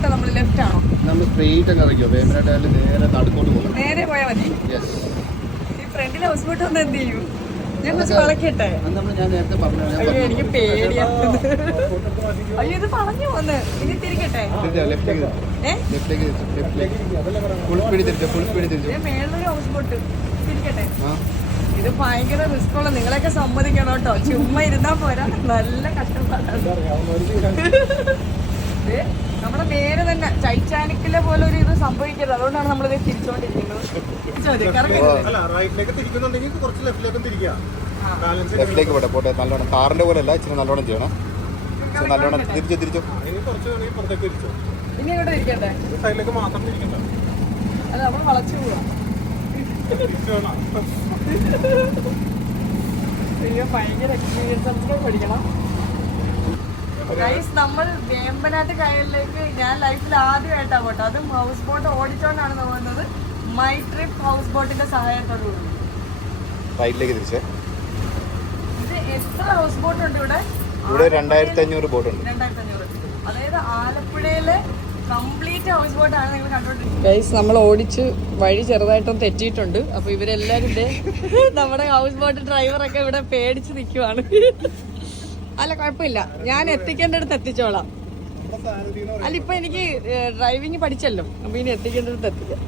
എങ്ങോട്ടാ നമ്മൾ ലെഫ്റ്റ് ആണോ? നമ്മൾ സ്ട്രെയിറ്റ് അങ്ങ് ഇറങ്ങിയോ വേമ്പനാട്ട് നേരെ നടുക്കോട്ട് പോകും. നേരെ പോയാൽ മതി. ഈ ഫ്രണ്ടിലെ ഹൗസ് ബോട്ട് ഒന്ന് എന്ത് ചെയ്യും? ഞാൻ കുറച്ച് വളക്കട്ടെ. ഞാൻ നേരത്തെ പറഞ്ഞു. അയ്യോ എനിക്ക് പേടിയാണ്. അയ്യോ ഇത് പറഞ്ഞു വന്ന് ഇനി തിരിക്കട്ടെ. മേളൊരു ഹൗസ് ബോട്ട് തിരിക്കട്ടെ. ഇത് ഭയങ്കര റിസ്ക് ഉള്ള, നിങ്ങളെയൊക്കെ സമ്മതിക്കണം കേട്ടോ. ചുമ്മാ ഇരുന്നാ പോരാ, നല്ല കഷ്ടപ്പാടാണ്. നമ്മുടെ നേരെ തന്നെ ടൈറ്റാനിക്കിലെ പോലെ ഒരു ഇത് സംഭവിക്കരുത്, അതുകൊണ്ടാണ് നമ്മളിത് തിരിച്ചോണ്ടിരിക്കുന്നത്. ലെഫ്റ്റിലേക്ക് പോട്ടെ പോട്ടെ. നല്ലോണം കാറിന്റെ പോലെ അല്ല, ഇച്ചിരി നല്ലോണം ചെയ്യണം. നല്ലോണം തിരിച്ചോ. ഇനി എങ്ങോട്ട് തിരിക്കട്ടെ? അല്ല നമ്മൾ വളച്ചു പോവാം. അയ്യോ ഭയങ്കര എക്സ്പീരിയൻസ്, നമുക്ക് പഠിക്കണം. ഗൈസ് നമ്മൾ വേമ്പനാട്ട് കായലിലേക്ക് ഞാൻ ലൈഫിൽ ആദ്യമായിട്ടാ പോട്ടെ, അതും ഹൗസ് ബോട്ട് ഓടിച്ചോണ്ടാണ് പോകുന്നത്. മൈ ട്രിപ്പ് ഹൗസ് ബോട്ടിന്റെ സഹായത്തോടു കൂടി. ഇത് എത്ര ഹൗസ് ബോട്ട് ഉണ്ട് ഇവിടെ? 2500 ബോട്ട് ഉണ്ട്. 2500. അതായത് ആലപ്പുഴയിലെ കംപ്ലീറ്റ് ഹൗസ് ബോട്ടാണ് നിങ്ങൾ കണ്ടോണ്ടിരിക്കുന്നത്. ഗൈസ് നമ്മൾ ഓടിച്ച് വഴി ചെറുതായിട്ടൊന്ന് തെറ്റിയിട്ടുണ്ട്. അപ്പൊ ഇവരെല്ലാരും നമ്മുടെ ഹൗസ് ബോട്ട് ഡ്രൈവറൊക്കെ ഇവിടെ പേടിച്ച് നിൽക്കുവാണ്. അല്ല കുഴപ്പമില്ല, ഞാൻ എത്തിക്കേണ്ടടുത്ത് എത്തിച്ചോളാം. അല്ല ഇപ്പൊ എനിക്ക് ഡ്രൈവിംഗ് പഠിച്ചല്ലോ, അപ്പൊ ഇനി എത്തിക്കേണ്ടടുത്ത് എത്തിക്കാം.